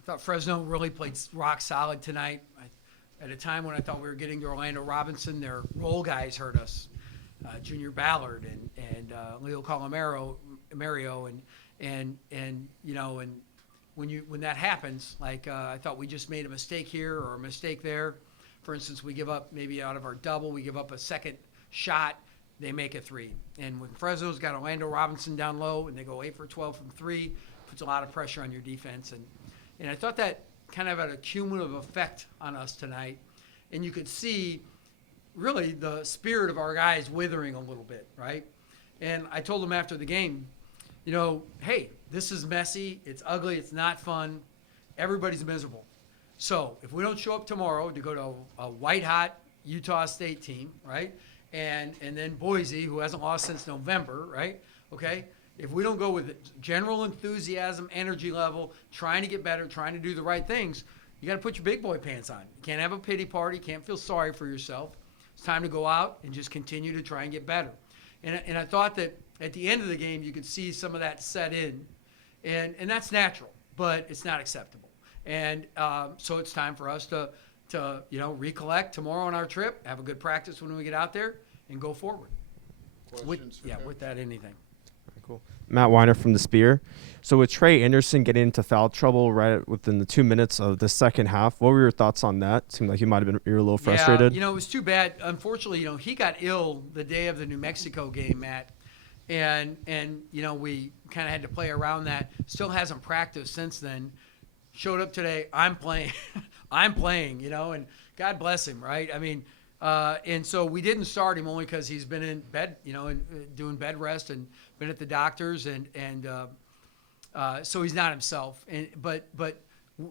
I thought Fresno really played rock solid tonight. At a time when I thought we were getting to Orlando Robinson, their role guys hurt us. Junior Ballard and Leo Colomero, Mario, and when that happens, I thought we just made a mistake here or a mistake there. For instance, we give up maybe out of our double, we give up a second shot, they make a three. And when Fresno's got Orlando Robinson down low and they go 8 for 12 from three, puts a lot of pressure on your defense. And I thought that kind of had a cumulative effect on us tonight. And you could see really the spirit of our guys withering a little bit, right? And I told them after the game, hey, this is messy, it's ugly, it's not fun, everybody's miserable. So if we don't show up tomorrow to go to a white-hot Utah State team, right, and then Boise, who hasn't lost since November, right, okay, if we don't go with general enthusiasm, energy level, trying to get better, trying to do the right things, you got to put your big boy pants on. You can't have a pity party, can't feel sorry for yourself. It's time to go out and just continue to try and get better. And I thought that at the end of the game, you could see some of that set in. And that's natural, but it's not acceptable. And so it's time for us to recollect tomorrow on our trip, have a good practice when we get out there, and go forward. Questions? With that, anything. Cool. Matt Weiner from the Spear. So with Trey Anderson getting into foul trouble right within the 2 minutes of the second half, what were your thoughts on that? Seemed like you might have been a little frustrated. Yeah, it was too bad. Unfortunately, he got ill the day of the New Mexico game, Matt. And we kind of had to play around that. Still hasn't practiced since then. Showed up today. I'm playing. I'm playing, and God bless him, right? I mean, and so we didn't start him only because he's been in bed, and doing bed rest and been at the doctors, and so he's not himself. But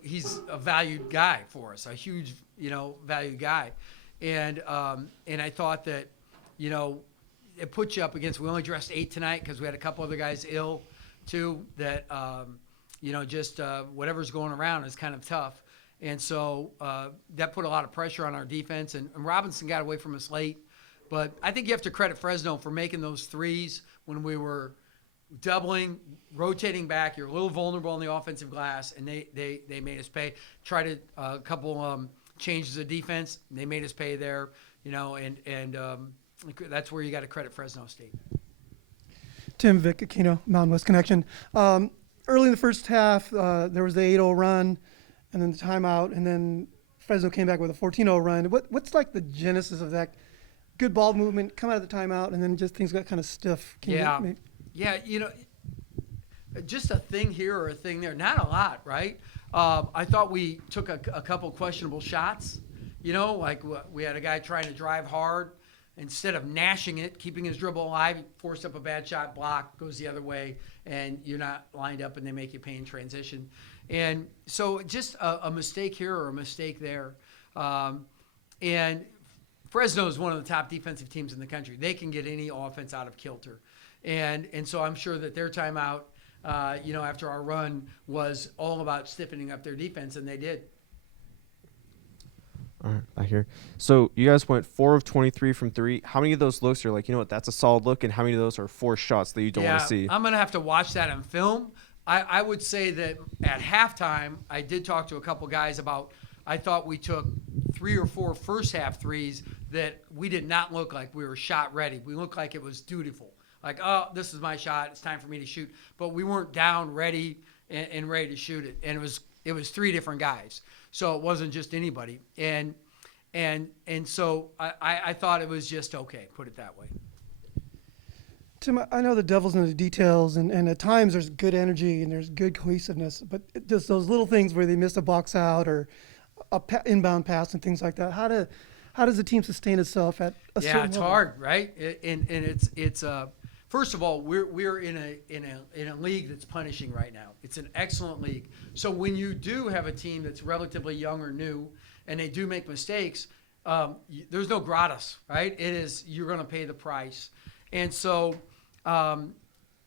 he's a valued guy for us, a huge, valued guy. And I thought that, it put you up against. We only dressed 8 tonight because we had a couple other guys ill too. That whatever's going around is kind of tough. And so that put a lot of pressure on our defense. And Robinson got away from us late. But I think you have to credit Fresno for making those threes when we were doubling, rotating back. You're a little vulnerable on the offensive glass, and they made us pay. Tried a couple changes of defense. And they made us pay there, and that's where you got to credit Fresno State. Tim Vick, Aquino, Mountain West Connection. Early in the first half, there was the 8-0 run, and then the timeout, and then Fresno came back with a 14-0 run. What's like the genesis of that good ball movement, come out of the timeout, and then just things got kind of stiff? Just a thing here or a thing there. Not a lot, right? I thought we took a couple questionable shots. Like we had a guy trying to drive hard. Instead of gnashing it, keeping his dribble alive, he forced up a bad shot, block, goes the other way, and you're not lined up, and they make you pay in transition. And so just a mistake here or a mistake there. And Fresno is one of the top defensive teams in the country. They can get any offense out of kilter. And so I'm sure that their timeout, after our run was all about stiffening up their defense, and they did. All right, back here. So you guys went 4 of 23 from 3. How many of those looks are like, that's a solid look, and how many of those are forced shots that you don't want to see? I'm going to have to watch that on film. I would say that at halftime, I did talk to a couple guys about, I thought we took 3 or 4 first half threes that we did not look like we were shot ready. We looked like it was dutiful. Like, oh, this is my shot. It's time for me to shoot. But we weren't down ready and ready to shoot it. And it was 3 different guys. So it wasn't just anybody. And so I thought it was just okay, put it that way. Tim, I know the devil's in the details, and at times there's good energy and there's good cohesiveness, but just those little things where they miss a box out or a inbound pass and things like that. How does the team sustain itself at a certain it's level? hard, right? And it's first of all, we're in a league that's punishing right now. It's an excellent league. So when you do have a team that's relatively young or new, and they do make mistakes, there's no gratis, right? It is, you're going to pay the price. And so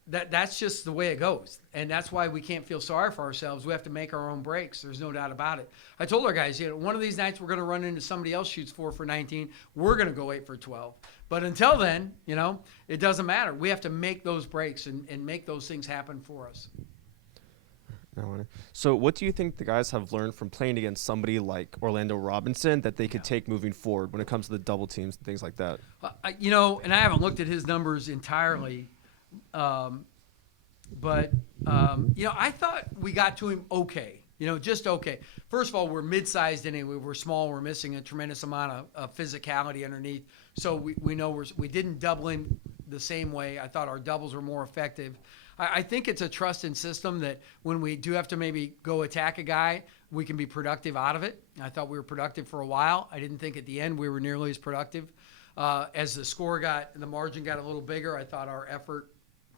that's just the way it goes. And that's why we can't feel sorry for ourselves. We have to make our own breaks. There's no doubt about it. I told our guys, one of these nights we're going to run into somebody else shoots 4 for 19. We're going to go 8 for 12. But until then, it doesn't matter. We have to make those breaks and make those things happen for us. No. So what do you think the guys have learned from playing against somebody like Orlando Robinson that they could take moving forward when it comes to the double teams and things like that? And I haven't looked at his numbers entirely, but I thought we got to him okay. Just okay. First of all, we're mid-sized anyway. We're small. We're missing a tremendous amount of physicality underneath. So we know we didn't double in the same way. I thought our doubles were more effective. I think it's a trust in system that when we do have to maybe go attack a guy, we can be productive out of it. I thought we were productive for a while. I didn't think at the end we were nearly as productive. As the margin got a little bigger, I thought our effort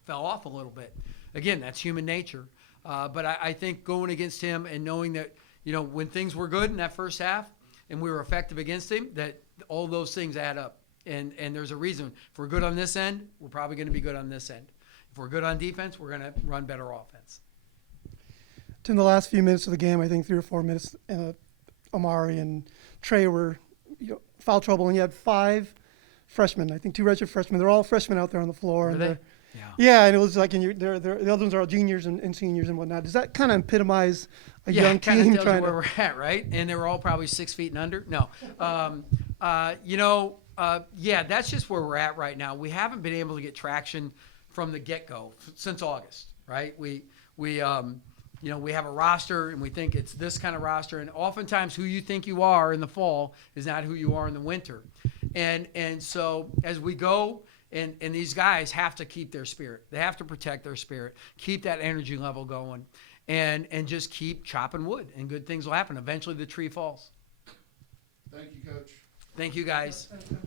fell off a little bit. Again, that's human nature. But I think going against him and knowing that, when things were good in that first half and we were effective against him, that all those things add up. And there's a reason. If we're good on this end, we're probably going to be good on this end. If we're good on defense, we're going to run better offense. In the last few minutes of the game, I think 3 or 4 minutes, Omari and Trey were foul trouble, and you had 5 freshmen. I think 2 redshirt freshmen. They're all freshmen out there on the floor. Are they? Yeah, and it was like the other ones are all juniors and seniors and whatnot. Does that kind of epitomize a young team trying to trying where we're at, right? And they were all probably 6 feet and under. No, that's just where we're at right now. We haven't been able to get traction from the get-go since August, right? We have a roster and we think it's this kind of roster, and oftentimes who you think you are in the fall is not who you are in the winter. And so as we go, and these guys have to keep their spirit. They have to protect their spirit, keep that energy level going, and just keep chopping wood, and good things will happen. Eventually the tree falls. Thank you, Coach. Thank you, guys. Thank you.